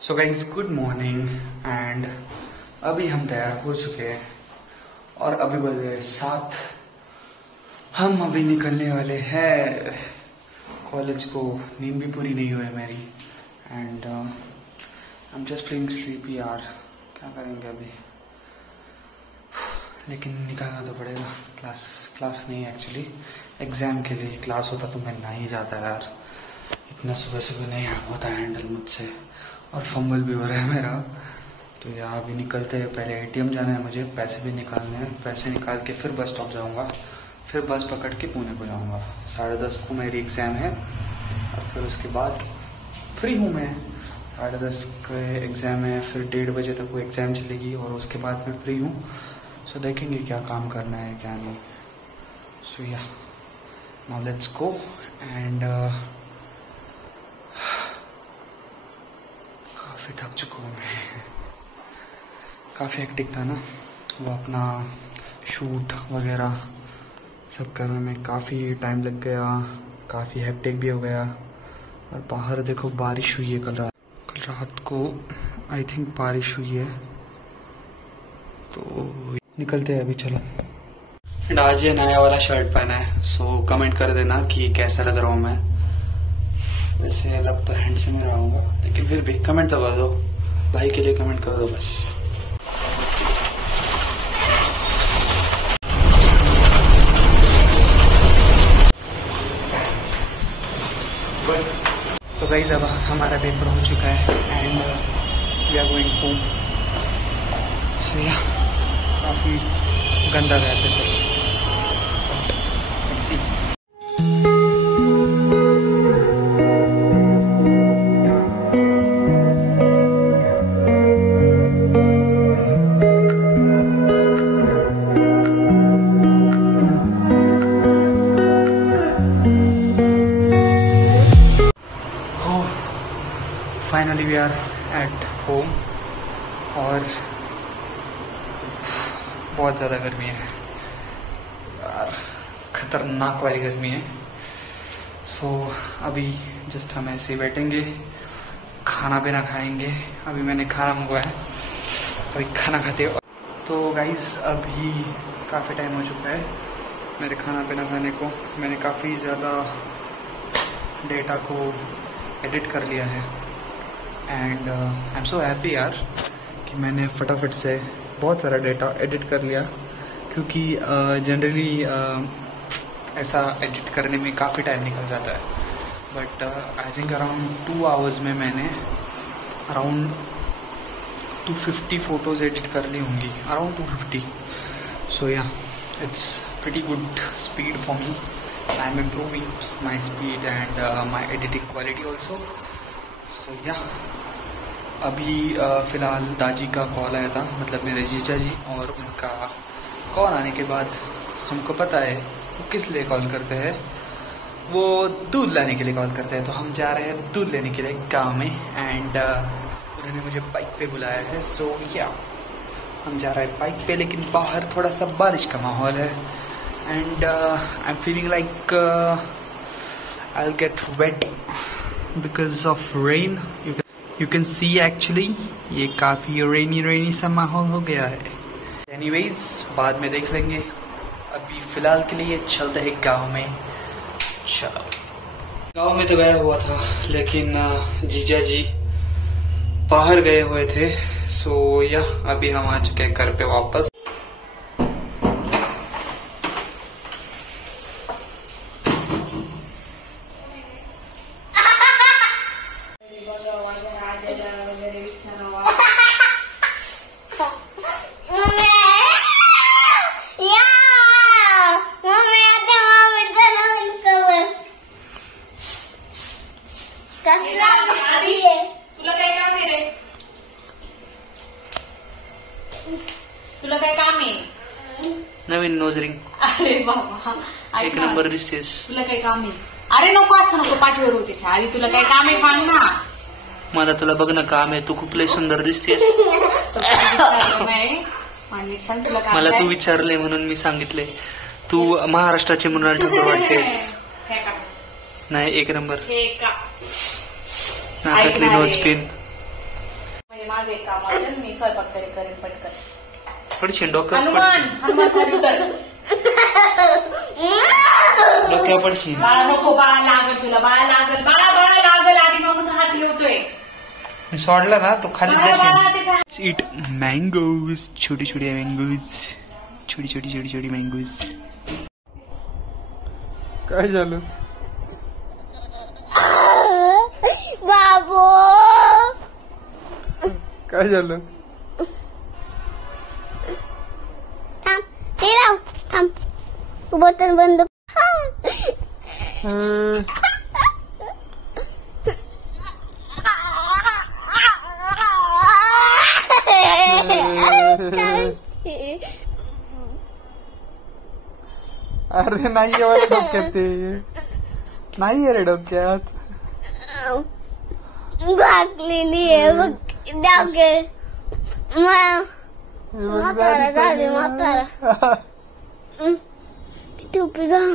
So guys good morning and अभी हम तैयार हो चुके हैं और अभी बज गए 7। हम अभी निकलने वाले हैं कॉलेज को। नींद भी पूरी नहीं हुई है मेरी and I am just feeling sleepy यार। क्या करेंगे अभी, लेकिन निकलना तो पड़ेगा। क्लास नहीं एक्चुअली एग्जाम के लिए। क्लास होता तो मैं नहीं जाता यार, इतना सुबह सुबह नहीं होता हैंडल मुझसे और फंबल भी हो रहा है मेरा। तो यहाँ अभी निकलते हैं, पहले एटीएम जाना है मुझे, पैसे भी निकालने हैं। पैसे निकाल के फिर बस स्टॉप जाऊँगा, फिर बस पकड़ के पुणे को जाऊँगा। 10:30 को मेरी एग्ज़ाम है और फिर उसके बाद फ्री हूँ मैं। 10:30 के एग्ज़ाम है, फिर 1:30 बजे तक वो एग्ज़ाम चलेगी और उसके बाद मैं फ्री हूँ। सो देखेंगे क्या काम करना है क्या नहीं। सो या नाउ लेट्स गो एंड काफ़ी थक चुका हूँ मैं। काफ़ी हेक्टिक था ना वो अपना शूट वगैरह सब करने में, काफ़ी टाइम लग गया, काफ़ी हेक्टिक भी हो गया। और बाहर देखो बारिश हुई है कल रात को आई थिंक बारिश हुई है। तो निकलते हैं अभी, चलो। एंड आज ये नया वाला शर्ट पहना है, सो कमेंट कर देना कि कैसा लग रहा हूँ मैं। वैसे अलग तो हैंडसम ही रहूँगा, लेकिन फिर भी कमेंट तो कर दो, भाई के लिए कमेंट कर दो बस। तो गाइस अब हमारा पेपर हो चुका है and we are going home. So yeah काफ़ी गंदा गया paper. Let's see. Finally we are at home और बहुत ज़्यादा गर्मी है यार, खतरनाक वाली गर्मी है। सो अभी जस्ट हम ऐसे ही बैठेंगे, खाना पीना खाएंगे। अभी मैंने खाना मंगवाया है, अभी खाना खाते हो। तो गाइस अभी काफ़ी टाइम हो चुका है मेरे खाना पीना खाने को। मैंने काफ़ी ज़्यादा डेटा को एडिट कर लिया है and I am so happy यार कि मैंने फटाफट से बहुत सारा डेटा एडिट कर लिया, क्योंकि जनरली ऐसा एडिट करने में काफ़ी टाइम निकल जाता है। But I think around 2 hours में मैंने अराउंड 250 फ़ोटोज़ एडिट कर ली होंगी, around 250। So yeah it's pretty good speed for me. I am improving my speed and my editing quality also. So yeah अभी फ़िलहाल दाजी का कॉल आया था, मतलब मेरे जीजा जी, और उनका कॉल आने के बाद हमको पता है वो किस लिए कॉल करते हैं। वो दूध लाने के लिए कॉल करते हैं। तो हम जा रहे हैं दूध लेने के लिए गांव में एंड उन्होंने मुझे बाइक पे बुलाया है। सो या हम जा रहे हैं बाइक पे, लेकिन बाहर थोड़ा सा बारिश का माहौल है and I am feeling like I will get wet because of rain. You can see actually ये काफ़ी रेनी सा माहौल हो गया है। एनीवेज बाद में देख लेंगे, अभी फ़िलहाल के लिए चलते हैं गांव में। चलो, गांव में तो गया हुआ था, लेकिन जीजा जी बाहर गए हुए थे। सो या अभी हम आ चुके हैं घर पे वापस। तुला काय काम आहे? नवीन नोज रिंग, अरे बाबा, एक नंबर दिसतेस. तुला काय काम आहे? अरे नको असं नको, पाठीवर होते आधी. तुला काय काम आहे सांग ना. मला तुला बघणं काम आहे, तू खूप लय सुंदर दिसतेस. मला तू विचारले म्हणून मी सांगितले. तू महाराष्ट्राचे मृणाल ठाकूर वाटतेस. नाही, एक नंबर. नाकातली nose pin. माझं एक काम असेल, मी स्वयंपाक तरी करेन पटकन. पडशील डोक्यावर हनुमान हनुमान खाली उतर. डोक्यावर पडशील. बाळा नको, बाळा लागल तुला, बाळा लागल, बाळा बाळा लागल. आधी मामाचा हात लिवतोय. मी सोडला ना तो खाली बाळा बाळा जाशील. त्याचा इट मँगोज, छोटी छोटी मँगोज, छोटी छोटी छोटी छोटी मँगोज. काय झालं बाबू? काय झालं? थांब, ते लाव, थांब. तू बटन बंद. अरे नाही रे डोक्यात, ते नाही रे डोक्यात. घातलेली आहे बघ डोक्यात. म्हातारा झाले, म्हातारा. टोपी घाल.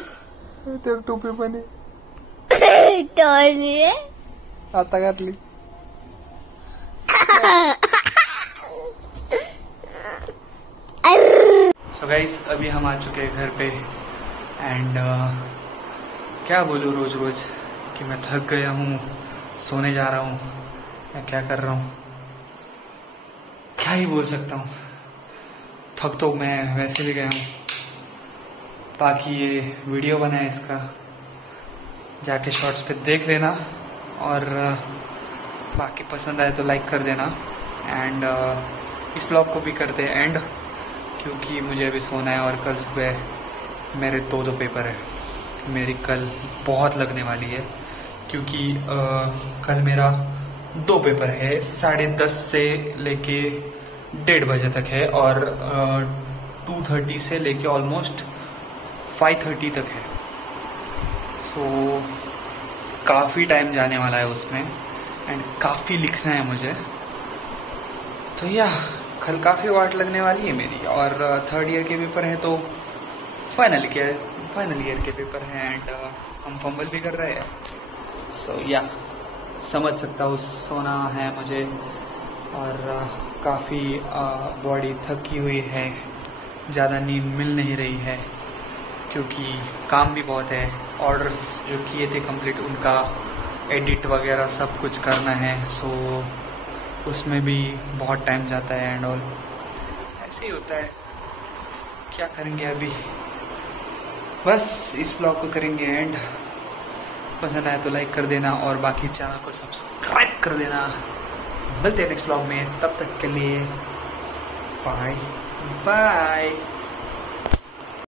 ते टोपी पण टोळली आहे. आता घातली. सो गाइस, अभी हम आ चुके हैं घर पे एंड क्या बोलूँ रोज रोज कि मैं थक गया हूँ, सोने जा रहा हूँ, मैं क्या कर रहा हूँ, क्या ही बोल सकता हूँ. थक तो मैं वैसे भी गया हूँ. बाकी ये वीडियो बना है, इसका जाके शॉर्ट्स पे देख लेना और बाकी पसंद आए तो लाइक कर देना एंड इस ब्लॉग को भी करते हैं एंड, क्योंकि मुझे अभी सोना है और कल सुबह मेरे दो पेपर है. मेरी कल बहुत लगने वाली है क्योंकि कल मेरा 2 पेपर है, 10:30 से लेके 1:30 बजे तक है और 2:30 से लेके ऑलमोस्ट 5:30 तक है. सो काफ़ी टाइम जाने वाला है उसमें एंड काफ़ी लिखना है मुझे. तो या कल काफ़ी वाट लगने वाली है मेरी और 3rd ईयर के पेपर है तो फाइनल ईयर के पेपर हैं एंड हम फंबल भी कर रहे हैं. सो या समझ सकता हूँ, सोना है मुझे और काफ़ी बॉडी थकी हुई है, ज़्यादा नींद मिल नहीं रही है क्योंकि काम भी बहुत है. ऑर्डर्स जो किए थे कंप्लीट, उनका एडिट वगैरह सब कुछ करना है. सो उसमें भी बहुत टाइम जाता है एंड ऑल. ऐसे ही होता है, क्या करेंगे अभी. बस इस ब्लॉग को करेंगे एंड पसंद आए तो लाइक कर देना और बाकी चैनल को सब्सक्राइब कर देना. मिलते हैं नेक्स्ट ब्लॉग में, तब तक के लिए बाय बाय.